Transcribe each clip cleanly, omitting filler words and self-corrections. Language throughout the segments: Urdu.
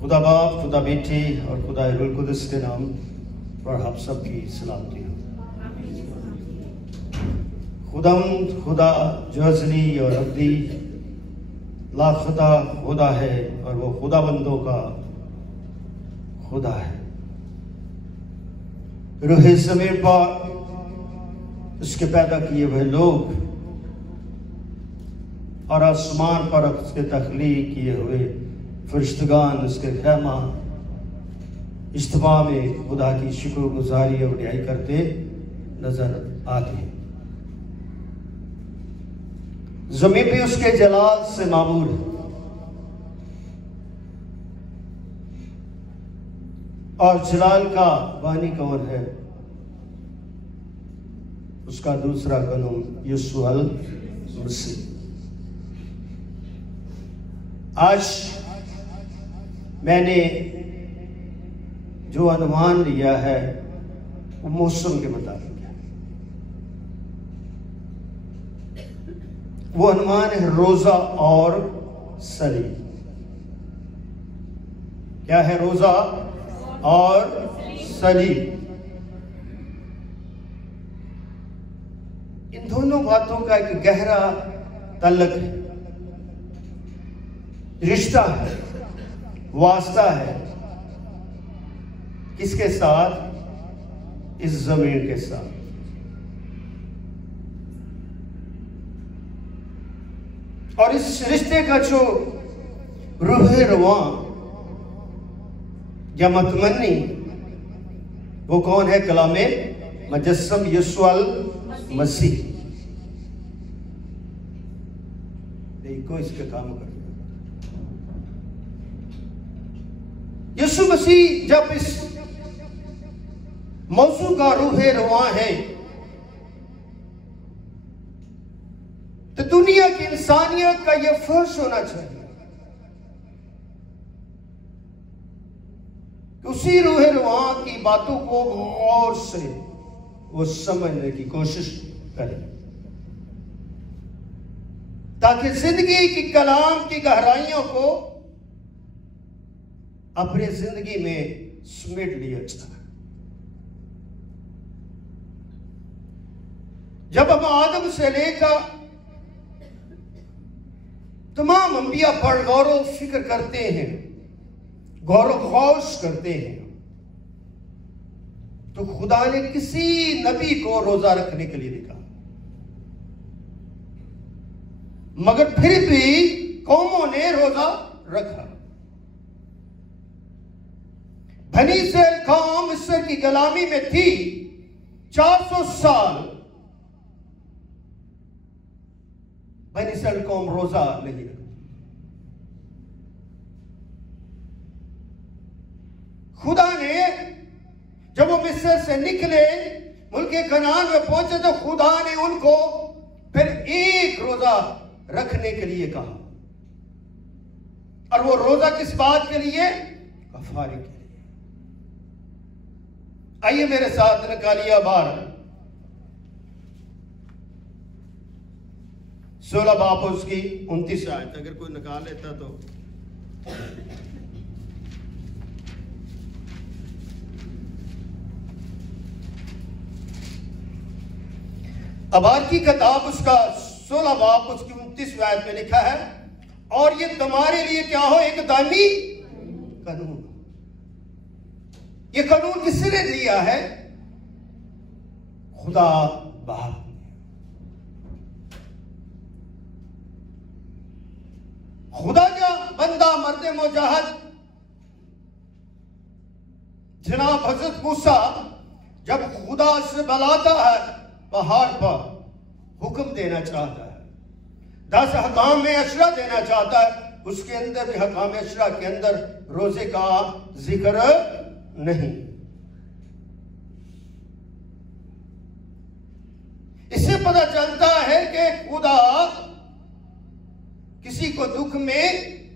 خدا باپ، خدا بیٹی اور خدا روح القدس کے نام پر آپ سب کی سلامتی ہو۔ خداوند خدا جو ازلی اور ابدی لاخطہ خدا ہے اور وہ خدا بندوں کا خدا ہے۔ روح زمین پر اس کے پیدا کیے ہوئے لوگ اور آسمان پر اس کے تخلیق کیے ہوئے فرشتگان اس کے خیمہ اجتماع میں خدا کی شکر گزاری اور رعایت کرتے نظر آتے ہیں۔ زمین بھی اس کے جلال سے معمور ہے اور جلال کا بانی کون ہے؟ اس کا دوسرا قانون یسوع المسیح۔ آج میں نے جو عنوان لیا ہے وہ موسم کے مطابق ہے۔ وہ عنوان ہے روزہ اور صلیب۔ کیا ہے؟ روزہ اور صلیب۔ ان دونوں باتوں کا ایک گہرا تعلق ہے، رشتہ ہے، واسطہ ہے۔ کس کے ساتھ؟ اس زمین کے ساتھ۔ اور اس رشتے کا جو روح رواں یا متمنی وہ کون ہے؟ کلام مجسم یسوع المسیح۔ دیکھو اس کے کام کر یسوع مسیح جب اس موضوع کا روح رواں ہے تو دنیا کی انسانیت کا یہ فرض ہونا چاہیے کہ اسی روح رواں کی باتوں کو غور سے وہ سمجھنے کی کوشش کرے تاکہ زندگی کی کلام کی گہرائیوں کو اپنی زندگی میں سمیٹ لیا جائے۔ جب ہم آدم سے لے کر تمام انبیاء پر غور و فکر کرتے ہیں، غور و خوض کرتے ہیں، تو خدا نے کسی نبی کو روزہ رکھنے کے لیے لکھا، مگر پھر بھی قوموں نے روزہ رکھا۔ بنی اسرائیل قوم مصر کی غلامی میں تھی 400 سال۔ بنی اسرائیل قوم روزہ نہیں رکھا۔ خدا نے جب وہ مصر سے نکلے ملک کنعان میں پہنچے تو خدا نے ان کو پھر ایک روزہ رکھنے کے لیے کہا، اور وہ روزہ کس بات کے لیے؟ کفارے کے لیے۔ آئیے میرے ساتھ نکالیے بار 16 باب اس کی 29 آیت، اگر کوئی نکال لیتا تو۔ ابار کی کتاب اس کا 16 باب اس کی 29 آیت میں لکھا ہے، اور یہ تمہارے لیے کیا ہو؟ ایک دائمی قانون۔ یہ قانون کس نے دیا ہے؟ خدا باپ۔ خدا کا بندہ مرد مجاہد جناب حضرت موسیٰ جب خدا سے بلاتا ہے پہاڑ پر، حکم دینا چاہتا ہے، 10 حکام میں عشرہ دینا چاہتا ہے، اس کے اندر بھی حکام عشرہ کے اندر روزے کا ذکر نہیں۔ اس سے پتہ چلتا ہے کہ خدا کسی کو دکھ میں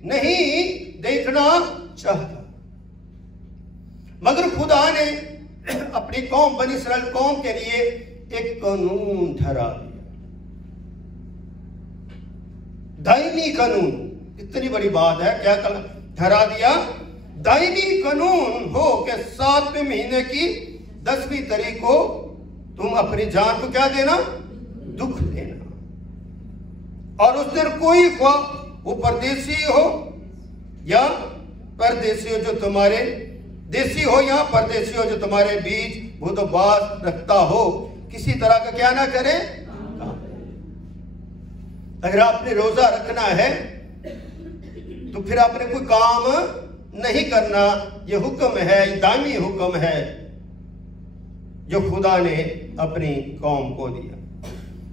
نہیں دیکھنا چاہتا، مگر خدا نے اپنی قوم بنی اسرائیل قوم کے لیے ایک قانون ٹھہرا دیا، دائمی قانون۔ اتنی بڑی بات ہے، کیا ٹھہرا دیا دائمی قانون ہو کہ 7ویں مہینے کی 10ویں تاریخ کو تم اپنی جان کو کیا دینا؟ دکھ دینا. اور اس دن کوئی خواہ وہ پردیسی ہو یا پردیسی ہو جو تمہارے دیسی ہو یا پردیسی ہو جو تمہارے بیچ وہ تو باز رکھتا ہو کسی طرح کا کیا نہ کرے. اگر آپ نے روزہ رکھنا ہے تو پھر آپ نے کوئی کام نہیں کرنا. یہ حکم ہے، یہ دائمی حکم ہے جو خدا نے اپنی قوم کو دیا،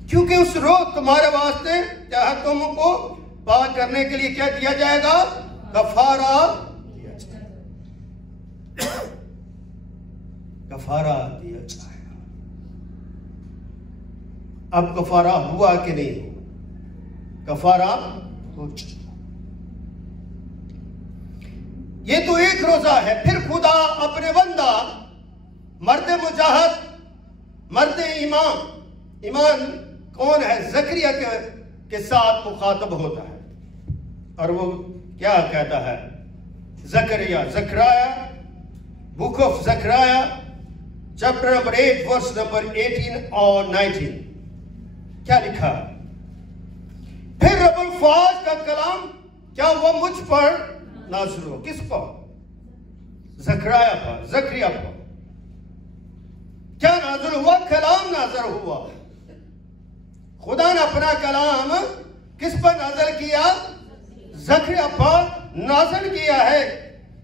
کیونکہ اس روز تمہارے واسطے چاہے تم کو پاک کرنے کے لیے کیا دیا جائے گا؟ کفارہ دیا جائے گا. کفارہ دیا جائے گا. اب کفارہ ہوا کہ نہیں ہوا؟ کفارہ ہو چکا. یہ تو ایک روزہ ہے. پھر خدا اپنے بندہ مرد مجاہد، مرد ایمان کون ہے؟ زکریا کے ساتھ مخاطب ہوتا ہے اور وہ کیا کہتا ہے؟ Zakariya book of Zakariya chapter number 8 verse number 18 اور 19 کیا لکھا؟ پھر رب الفاظ کا کلام کیا وہ مجھ پر نازل ہو. کس پر؟ زکریا پر کیا نازل ہوا؟ کلام نازل ہوا. خدا نے اپنا کلام کس پر نازل کیا؟ زکریا پر نازل کیا ہے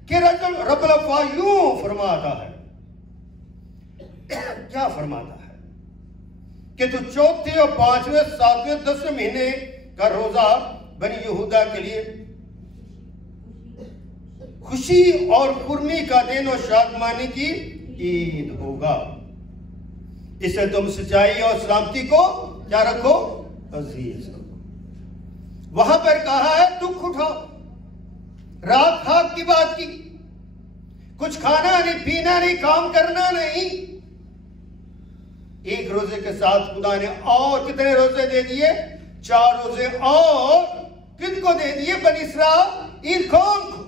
کہ رب الفاظ یوں فرماتا ہے. کیا فرماتا ہے؟ کہ تو 4 اور 5 7 10 مہینے کا روزہ بنی یہودا کے لیے خوشی اور خرمی کا دن اور شادمانی کی عید ہوگا. اس سے تم سچائی اور سلامتی کو کیا رکھو؟ عزیز رکھو. وہاں پر کہا ہے دکھ اٹھاؤ. رات خواب کی بات کی. کچھ کھانا نہیں، پینا نہیں، کام کرنا نہیں. ایک روزے کے ساتھ خدا نے اور کتنے روزے دے دیے؟ 4 روزے اور کن کو دے دیے؟ بنی اسرائیل قوم کو.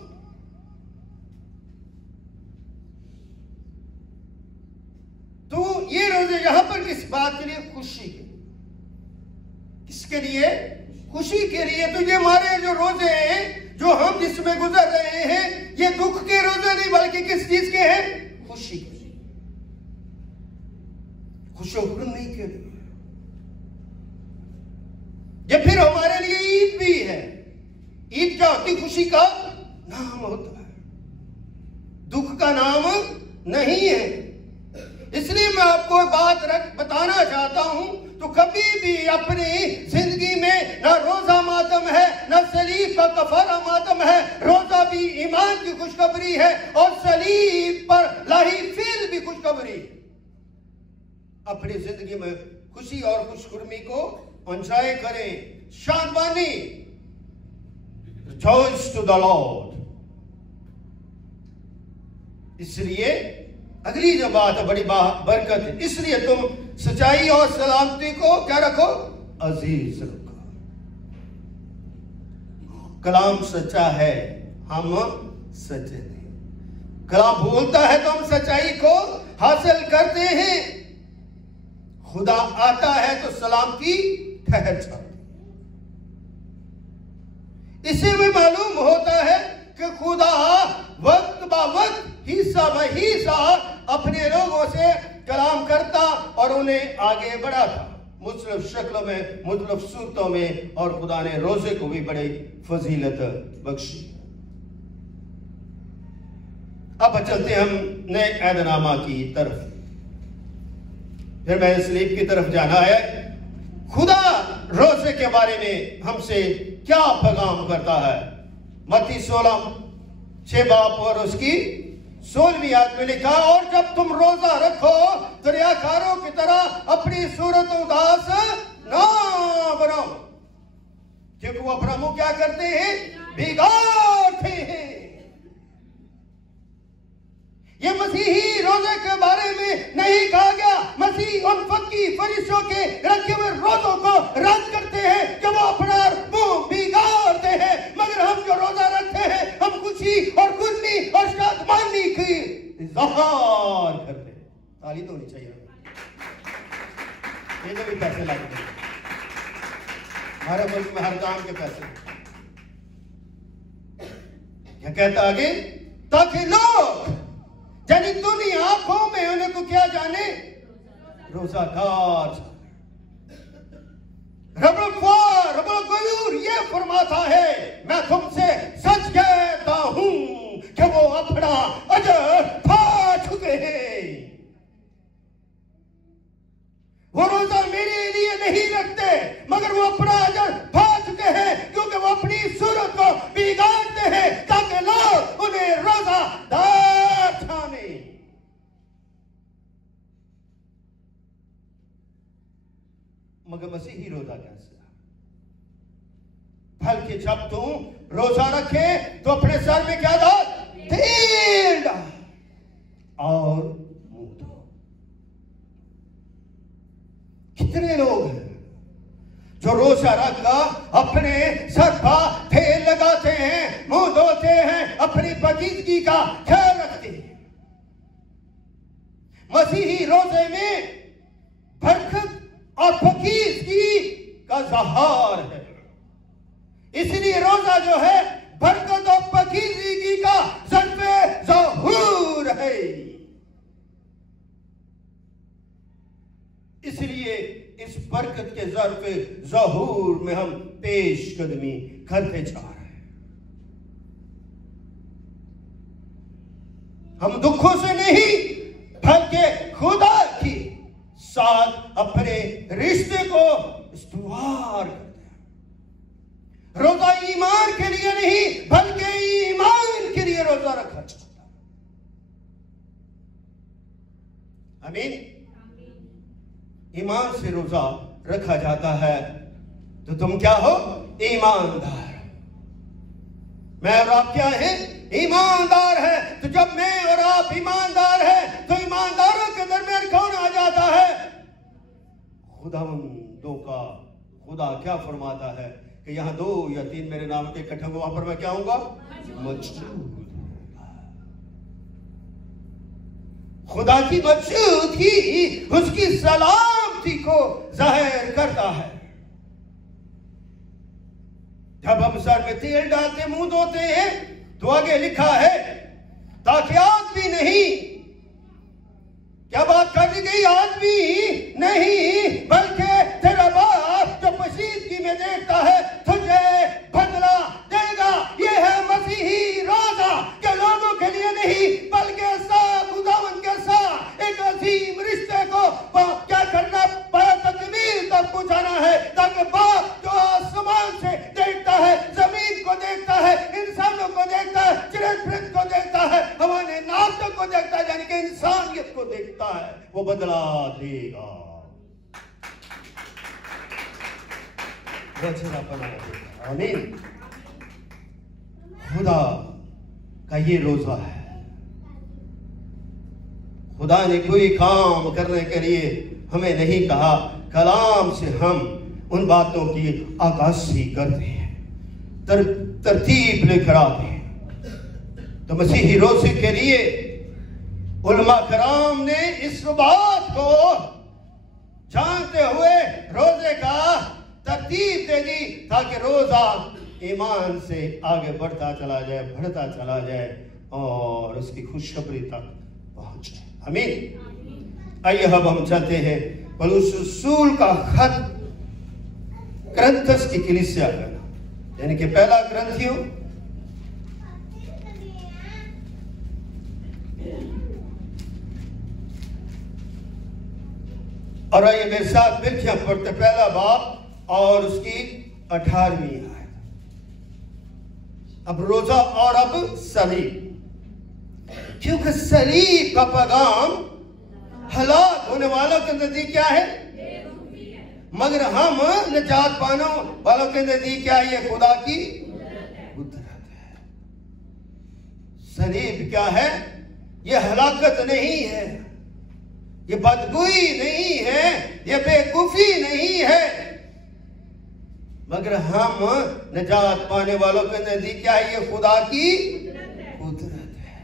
تو یہ روزے یہاں پر کس بات کے لیے؟ خوشی کے. کس کے لیے؟ خوشی کے لیے. تو یہ ہمارے جو روزے ہیں جو ہم جس میں گزر رہے ہیں یہ دکھ کے روزے نہیں بلکہ کس چیز کے ہیں؟ خوشی کے. خوش و خرمی کے لیے. یہ پھر ہمارے لیے عید بھی ہے. عید کیا ہوتی؟ خوشی کا نام ہوتا ہے، دکھ کا نام نہیں ہے. اس لیے میں آپ کو بات بتانا چاہتا ہوں تو کبھی بھی اپنی زندگی میں نہ روزہ ماتم ہے نہ صلیب کا کفارہ ماتم ہے. روزہ بھی ایمان کی خوشخبری ہے اور صلیب پر لاہی فیل بھی خوشخبری ہے. اپنی زندگی میں خوشی اور خوشخرمی کو انجوائے کریں. شادمانی. Rejoice to the Lord. اس لیے اگلی جو بات ہے بڑی برکت ہے. اس لیے تم سچائی اور سلامتی کو کیا رکھو؟ عزیز رکھو. کلام سچا ہے، ہم سچے نہیں. کلام بولتا ہے تو ہم سچائی کو حاصل کرتے ہیں. خدا آتا ہے تو سلامتی ٹھہر جاتی. اسے میں معلوم ہوتا ہے کہ خدا وقت با وقت حصہ بہ حصہ اپنے لوگوں سے کلام کرتا اور انہیں آگے بڑھاتا مختلف شکلوں میں، مختلف صورتوں میں. اور خدا نے روزے کو بھی بڑی فضیلت بخشی. اب چلتے ہم نئے عہد نامہ کی طرف. پھر میں سلیب کی طرف جانا ہے. خدا روزے کے بارے میں ہم سے کیا پیغام کرتا ہے؟ متی 16 باب اور اس کی 16ویں آیت میں لکھا، اور جب تم روزہ رکھو تو ریاکاروں کی طرح اپنی صورت اداس نہ بناؤ، کیونکہ وہ اپنا منہ کیا کرتے ہیں؟ بگاڑتے ہیں. یہ مسیحی روزے کے بارے میں نہیں کہا گیا. مسیح ان فقی فریسیوں کے رکھے ہوئے روزوں کو رد کرتے ہیں کہ وہ اپنا منہ بگاڑتے ہیں. مگر ہم جو روزہ رکھتے ہیں ہم خوشی ظہار کرتے ہیں. تالی تو ہونی چاہیے. یہ بھی پیسے لگتے ہیں ہمارے ملک میں، ہر کام کے پیسے. کیا کہتا آگے؟ تاکہ لوگ یعنی دنیا آنکھوں میں انہیں کو کیا جانے؟ روزہ دار. رب الغیور یہ فرماتا ہے میں تم سے سچ کہتا ہوں کہ وہ اپنا اجر پا چکے ہیں. وہ روزہ میرے لیے نہیں رکھتے مگر وہ اپنا اجر پا چکے ہیں کیونکہ وہ اپنی صورت کو بگاڑتے ہیں تاکہ لوگ انہیں روزہ دار ٹھانے. مگر مسیحی روزہ کیسا؟ بلکہ جب تم روزہ رکھے تو اپنے سر میں کیا ڈال؟ تیل ڈال اور منہ دھو. کتنے لوگ ہیں جو روزہ رکھ کر اپنے سر پر تیل لگاتے ہیں، منہ دھوتے ہیں، اپنی پاکیزگی کا خیال رکھتے ہیں. مسیحی روزے میں برکت اور پاکیزگی کا اظہار ہے. اس لیے روزہ جو ہے برکت اور پاکیزگی کا ظرف ظہور ہے. اس لیے اس برکت کے ظرف ظہور میں ہم پیش قدمی کرتے جا رہے ہیں. ہم دکھوں سے نہیں بلکہ خدا کی ساتھ اپنے رشتے کو استوار کرتے ہیں. روزہ ایمان کے لیے نہیں بلکہ ایمان کے لیے روزہ رکھا جاتا ہے. آمین. ایمان سے روزہ رکھا جاتا ہے تو تم کیا ہو؟ ایماندار. میں اور آپ کیا ہیں؟ ایماندار ہے. تو جب میں اور آپ ایماندار ہیں تو ایمانداروں کے درمیان کون آ جاتا ہے؟ خداوندوں کا خدا کیا فرماتا ہے کہ یہاں 2 یا 3 میرے نام کے اکٹھے ہوں، وہاں پر میں کیا ہوں گا؟ موجود. خدا کی موجودگی اس کی سلامتی کو ظاہر کرتا ہے. جب ہم سر میں تیل ڈالتے منہ دھوتے ہیں تو آگے لکھا ہے تاکہ آدمی نہیں، کیا بات کر دی گئی؟ آدمی نہیں بلکہ تیرا باپ جو پوشیدگی میں دیکھتا ہے تجھے بدلہ دے گا. یہ ہے مسیحی روزہ کہ لوگوں کے لیے نہیں بلکہ خداوند کے ساتھ ایک عظیم رشتے کو کیا کرنا تکمیل تک پہنچانا ہے تاکہ باپ جو آسمان سے دیکھتا ہے، زمین کو دیکھتا ہے، انسانوں کو دیکھتا ہے، چرند پرند کو دیکھتا ہے، ہمارے ناطق کو دیکھتا ہے، یعنی کہ انسانیت کو دیکھتا ہے، وہ بدلہ دے گا. آمین. خدا کا یہ روزہ ہے. خدا نے کوئی کام کرنے کے لیے ہمیں نہیں کہا، کلام سے ہم ان باتوں کی عکاسی کرتے ہیں، ترتیب لے کر آتے ہیں. تو مسیحی روزے کے لیے علماء کرام نے اس بات کو جانتے ہوئے روزے کا ترتیب دے دی تاکہ روزہ ایمان سے آگے بڑھتا چلا جائے، بڑھتا چلا جائے اور اس کی خوشخبری تک پہنچ جائے. آمین. آئیے اب ہم چلتے ہیں پولس رسول کا خط کرنتھس کی کلیسیا کا، یعنی کہ پہلا کرنتھیوں اور آئیے میرے ساتھ مل کے ہم پڑھتے پہلا باب اور اس کی 18ویں آیت. اب روزہ اور اب صلیب، کیونکہ صلیب کا پیغام ہلاک ہونے والوں کے نزدیک کیا ہے؟ مگر ہم نجات پانے والوں کے نزدیک کیا ہے؟ یہ خدا کی قدرت ہے. صلیب کیا ہے؟ یہ ہلاکت نہیں ہے، یہ بدگوئی نہیں ہے، یہ بیوقوفی نہیں ہے، مگر ہم نجات پانے والوں کے نزدیک کیا ہے؟ یہ خدا کی قدرت ہے.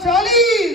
40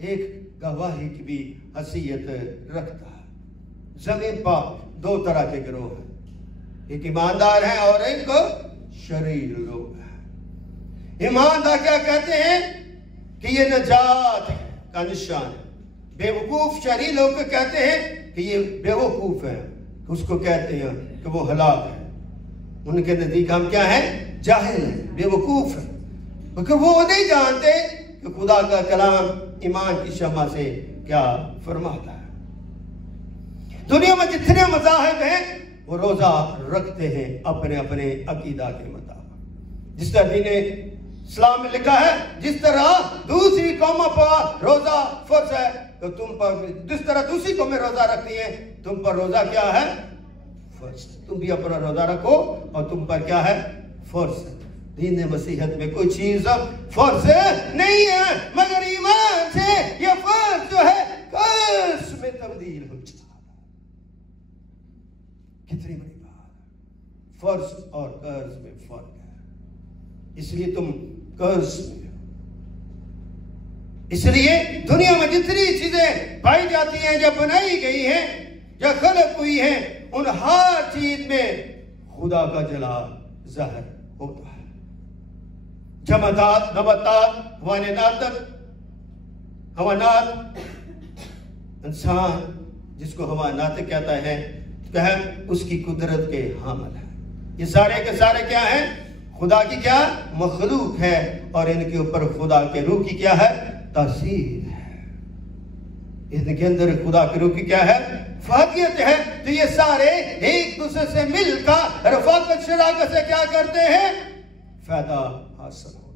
ایک گواہی کی بھی حیثیت رکھتا ہے۔ زمین پر دو طرح کے گروہ ہیں، ایک ایماندار ہیں اور ایک شریر لوگ ہیں۔ ایماندار کیا کہتے ہیں کہ یہ نجات کا نشان ہے، بے وقوف شریر لوگ کہتے ہیں کہ یہ بے وقوف ہے، اس کو کہتے ہیں کہ وہ ہلاک ہے۔ ان کے نزدیک ہم کیا ہیں؟ جاہل ہیں، بے وقوف ہیں، کیونکہ وہ نہیں جانتے کہ خدا کا کلام ایمان کی شمع سے کیا فرماتا ہے۔ دنیا میں جتنے مذاہب ہیں وہ روزہ رکھتے ہیں اپنے اپنے عقیدہ کے مطابق، جس طرح دین اسلام میں لکھا ہے جس طرح دوسری قوموں پر روزہ فرض ہے تو تم پر، جس طرح دوسری قومیں روزہ رکھتی ہیں تم پر روزہ کیا ہے؟ فرض۔ تم بھی اپنا روزہ رکھو اور تم پر کیا ہے؟ فرض ہے۔ دین مسیحیت میں کوئی چیز فرض نہیں ہے مگر ایمان سے یہ فرض جو ہے قرض میں تبدیل ہو جاتا ہے۔ کتنی بڑی بات، فرض اور قرض میں فرق ہے، اس لیے تم قرض میں ہو۔ اس لیے دنیا میں جتنی چیزیں پائی جاتی ہیں، جو بنائی گئی ہیں، جو خلق ہوئی ہیں، ان ہر چیز میں خدا کا جلال ظاہر ہوتا ہے۔ جمادات، نباتات، حیوانات، انسان جس کو حیوانات کہتا ہے کہ اس کی قدرت کے حامل ہے۔ یہ سارے کے سارے کیا ہیں؟ خدا کی کیا مخلوق ہے، اور ان کے اوپر خدا کے روح کی کیا ہے؟ تاثیر ہے۔ ان کے اندر خدا کے روح کی کیا ہے؟ فاقیت ہے۔ تو یہ سارے ایک دوسرے سے مل کر رفاقت شراکت سے کیا کرتے ہیں؟ فائدہ حاصل ہوتا ہے۔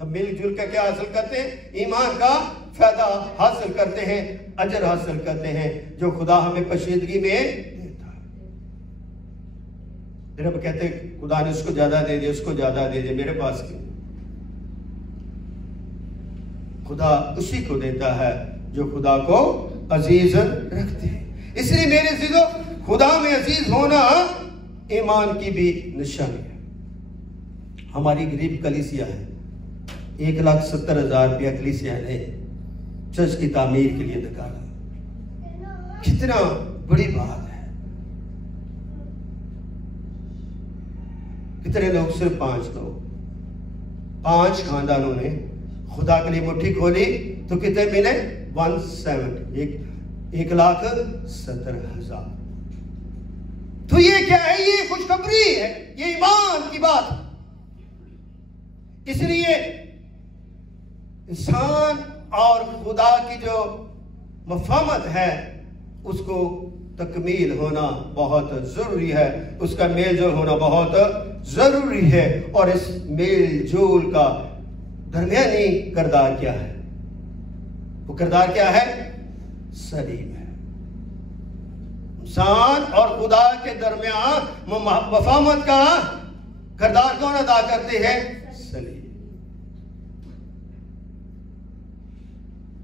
ہم مل جل کر کیا حاصل کرتے ہیں؟ ایمان کا فائدہ حاصل کرتے ہیں، اجر حاصل کرتے ہیں جو خدا ہمیں پشیدگی میں دیتا ہے۔ رب کہتے ہیں خدا نے اس کو زیادہ دے دیا، اس کو زیادہ دے دیا، میرے پاس کیوں؟ خدا اسی کو دیتا ہے جو خدا کو عزیز رکھتے ہیں۔ اس لیے میرے عزیزو، خدا میں عزیز ہونا ایمان کی بھی نشانی ہے۔ ہماری غریب کلیسیا ہے، 1,70,000 روپیہ کلیسیا نے چرچ کی تعمیر کے لیے نکالا۔ کتنا بڑی بات ہے۔ کتنے لوگ؟ صرف 5 لوگ، 5 خاندانوں نے خدا کے لیے مٹھی کھولی تو کتنے ملے؟ 1,70,000۔ تو یہ کیا ہے؟ یہ خوشخبری ہے، یہ ایمان کی بات ہے۔ اس لیے انسان اور خدا کی جو مفاہمت ہے اس کو تکمیل ہونا بہت ضروری ہے، اس کا میل جول ہونا بہت ضروری ہے۔ اور اس میل جول کا درمیانی کردار کیا ہے؟ وہ کردار کیا ہے؟ صلیب ہے۔ انسان اور خدا کے درمیان مفاہمت کا کردار کون ادا کرتے ہیں؟ صلیب۔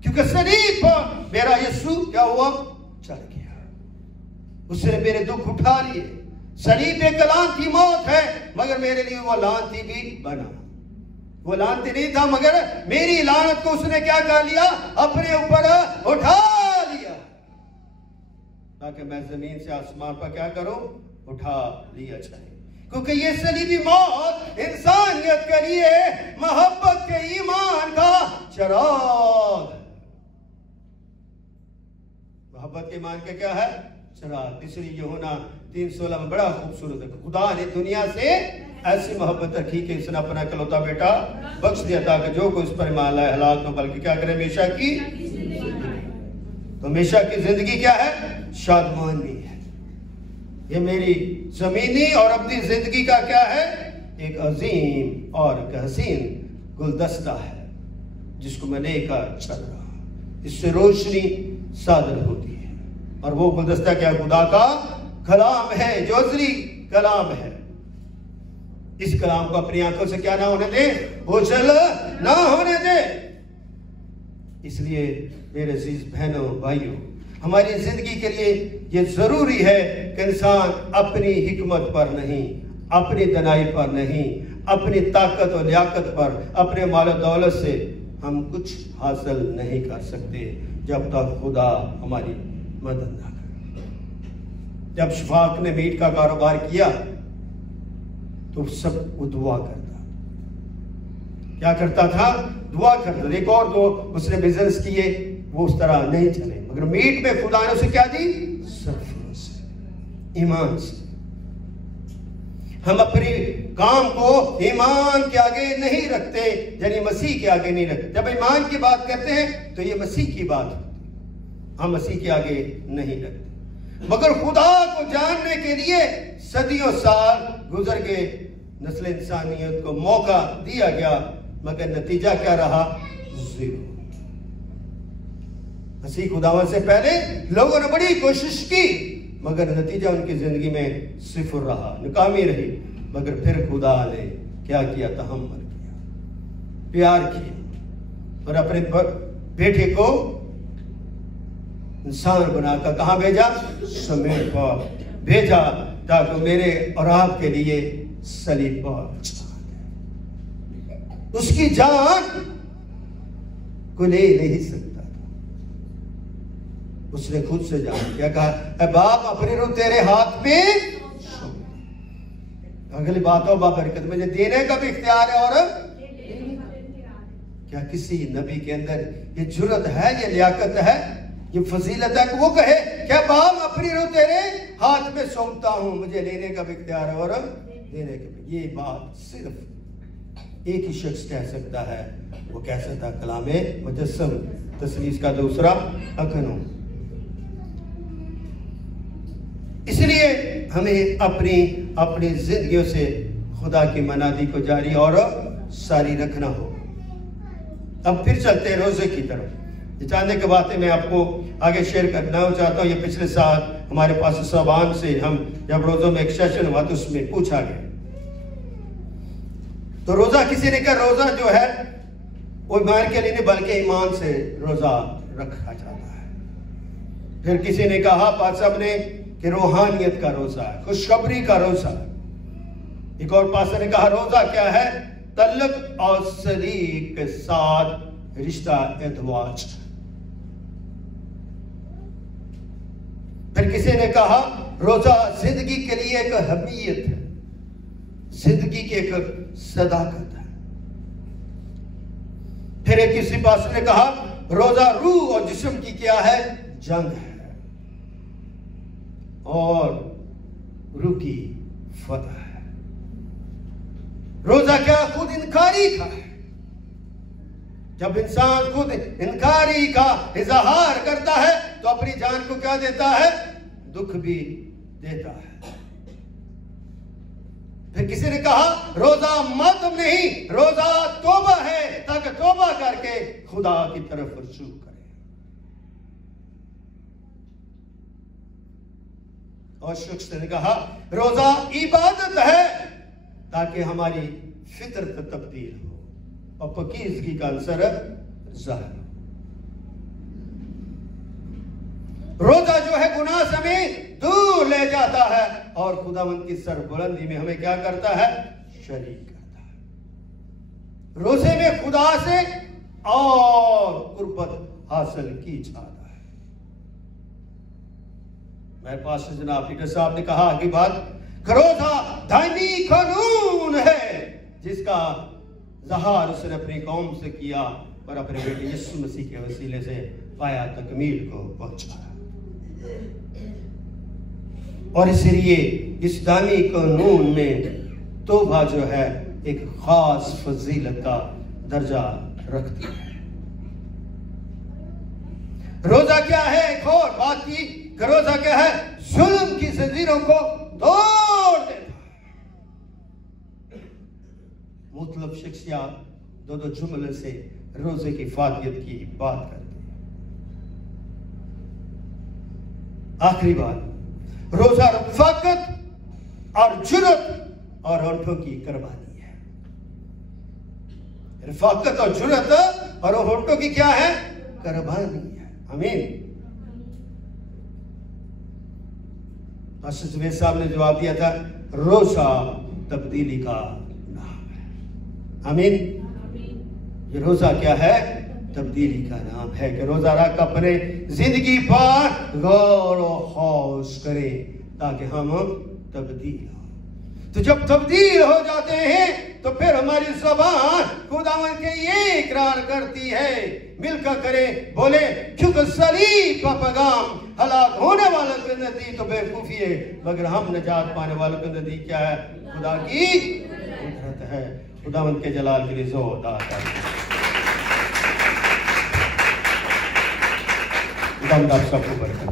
کیونکہ صلیب پر میرا یسوع کیا ہوا؟ چل گیا، اس نے میرے دکھ اٹھا لیے۔ صلیب ایک لعنتی موت ہے مگر میرے لیے وہ لعنتی بھی بنا۔ وہ لعنتی نہیں تھا مگر میری لعنت کو اس نے کیا کر لیا؟ اپنے اوپر اٹھا لیا، تاکہ میں زمین سے آسمان پر کیا کروں؟ اٹھا لیا جائے۔ کیونکہ یہ صلیبی موت انسانیت کے لیے محبت کے ایمان کا چراغ ہے۔ محبت کے ایمان کا کیا ہے؟ چراغ۔ اس لیے یوحنا 3:16 میں بڑا خوبصورت ہے، خدا نے دنیا سے ایسی محبت رکھی کہ اس نے اپنا اکلوتا بیٹا بخش دیا تاکہ جو کوئی اس پر ایمان لائے ہلاک نہ بلکہ کیا کرے؟ ہمیشہ کی تو ہمیشہ کی زندگی کیا ہے؟ شادمانی ہے۔ یہ میری زمینی اور اپنی زندگی کا کیا ہے؟ ایک عظیم اور ایک حسین گلدستہ ہے جس کو میں لے کر چل رہا ہوں۔ اس سے روشنی صادر ہوتی ہے، اور وہ گلدستہ کیا؟ خدا کا کلام ہے جو ازلی کلام ہے۔ اس کلام کو اپنی آنکھوں سے کیا نہ ہونے دے؟ اوجھل نہ ہونے دے۔ اس لیے میرے عزیز بہنوں بھائیوں، ہماری زندگی کے لیے یہ ضروری ہے کہ انسان اپنی حکمت پر نہیں، اپنی دنائی پر نہیں، اپنی طاقت و لیاقت پر، اپنے مال و دولت سے ہم کچھ حاصل نہیں کر سکتے جب تک خدا ہماری مدد نہ کرے۔ جب شفاق نے میٹ کا کاروبار کیا تو سب وہ دعا کرتا، کیا کرتا تھا؟ دعا کرتا۔ ایک اور دو اس نے بزنس کیے، وہ اس طرح نہیں چلے، مگر میٹ میں خدا نے اسے کیا دی؟ صبر سے، ایمان سے۔ ہم اپنے کام کو ایمان کے آگے نہیں رکھتے، یعنی مسیح کے آگے نہیں رکھتے۔ جب ایمان کی بات کرتے ہیں تو یہ مسیح کی بات ہوتی ہے، ہم مسیح کے آگے نہیں رکھتے۔ مگر خدا کو جاننے کے لیے صدیوں سال گزر گئے، نسل انسانیت کو موقع دیا گیا، مگر نتیجہ کیا رہا؟ زیرو۔ مسیح خداوند سے پہلے لوگوں نے بڑی کوشش کی، مگر نتیجہ ان کی زندگی میں صفر رہا، ناکامی رہی۔ مگر پھر خدا نے کیا کیا؟ تحمل کیا، پیار کیا، اور اپنے بیٹے کو انسان بنا کر کہاں بھیجا؟ سمیٹ پر بھیجا، تاکہ میرے اور آپ کے لیے صلیب پر اس کی جان کو لے نہیں سکتا۔ اس نے خود سے جان کیا کہا؟ اے باپ اپنی روح تیرے ہاتھ میں، اگلی بات ہو بابرکت، مجھے دینے کا بھی اختیار ہے اور کیا کسی نبی کے اندر یہ جرت ہے، یہ لیاقت ہے، یہ فضیلت ہے کہ وہ کہے کہ باپ اپنی روح تیرے ہاتھ میں سونپتا ہوں، مجھے لینے کا بھی اختیار ہے اور دینے کا بھی؟ یہ بات صرف ایک ہی شخص کہہ سکتا ہے، وہ کیسا تھا؟ کلام مجسم تثلیث کا دوسرا اکھنوں۔ اس لیے ہمیں اپنی زندگیوں سے خدا کی منادی کو جاری اور ساری رکھنا ہو۔ اب پھر چلتے ہیں روزے کی طرف۔ یہ چاندے کی باتیں میں آپ کو آگے شیئر کرنا چاہتا ہوں۔ یہ پچھلے سال ہمارے پاس صوبان سے ہم جب روزوں میں ایک سیشن ہوا تو اس میں پوچھا گیا، تو روزہ کسی نے کہا روزہ جو ہے وہ ایمان کے لیے نہیں بلکہ ایمان سے روزہ رکھا جاتا ہے۔ پھر کسی نے کہا پاس صاحب نے کہ روحانیت کا روزہ ہے، خوشخبری کا روزہ ہے۔ ایک اور پاسر نے کہا روزہ کیا ہے؟ تعلق اور صدیق کے ساتھ رشتہ ازدواج۔ پھر کسی نے کہا روزہ زندگی کے لیے ایک اہمیت ہے، زندگی کی ایک صداقت ہے۔ پھر ایک کسی پاسر نے کہا روزہ روح اور جسم کی کیا ہے؟ جنگ ہے، اور روح کی فتح ہے۔ روزہ کیا؟ خود انکاری کا ہے۔ جب انسان خود انکاری کا اظہار کرتا ہے تو اپنی جان کو کیا دیتا ہے؟ دکھ بھی دیتا ہے۔ پھر کسی نے کہا روزہ ماتم نہیں، روزہ توبہ ہے، تاکہ توبہ کر کے خدا کی طرف رجوع کرے۔ اور شخص نے کہا روزہ عبادت ہے، تاکہ ہماری فطرت تبدیل ہو اور پاکیزگی کا عنصر ظاہر ہو۔ روزہ جو ہے گناہ سے ہمیں دور لے جاتا ہے اور خداوند کی سربلندی میں ہمیں کیا کرتا ہے؟ شریک کرتا ہے۔ روزے میں خدا سے اور قربت حاصل کی جاتا ہے۔ میرے پاس جناب لیڈر صاحب نے کہا کہ بات روزہ دائمی قانون ہے، جس کا اظہار اس نے اپنی قوم سے کیا اور اپنے بیٹے یسوع مسیح کے وسیلے سے پایا تکمیل کو پہنچایا۔ اور اس لیے اس دائمی قانون میں توبہ جو ہے ایک خاص فضیلت کا درجہ رکھتی ہے۔ روزہ کیا ہے؟ ایک اور بات کی کہ روزہ کیا ہے؟ ظلم کی زنجیروں کو توڑ دیتا ہے۔ مطلب شخصیات دو جملے سے روزے کی فاتحیت کی بات کرتے ہیں۔ آخری بات، روزہ رفاقت اور جرت اور ہونٹوں کی قربانی ہے۔ رفاقت اور جرت اور ہونٹوں کی کیا ہے؟ قربانی ہے۔ آمین۔ حضرت زبیر صاحب نے جواب دیا تھا روزہ تبدیلی کا نام ہے۔ آمین۔ یہ روزہ کیا ہے؟ تبدیلی کا نام ہے کہ روزہ رکھ اپنے زندگی پر غور و خوض کرے تاکہ ہم تبدیل ہوں۔ تو جب تبدیل ہو جاتے ہیں تو پھر ہماری زبان خداوند کے یہ اقرار کرتی ہے، مل کر کرے، بولے کیونکہ صلیب کا پیغام ہلاک ہونے والوں کے نزدیک تو بیوقوفی ہے، مگر ہم نجات پانے والوں کے نزدیک کیا ہے؟ خدا کی قدرت ہے۔ خداوند کے جلال کے لیے زوردار تالیاں۔ خداوند آپ سب کو برکت دے۔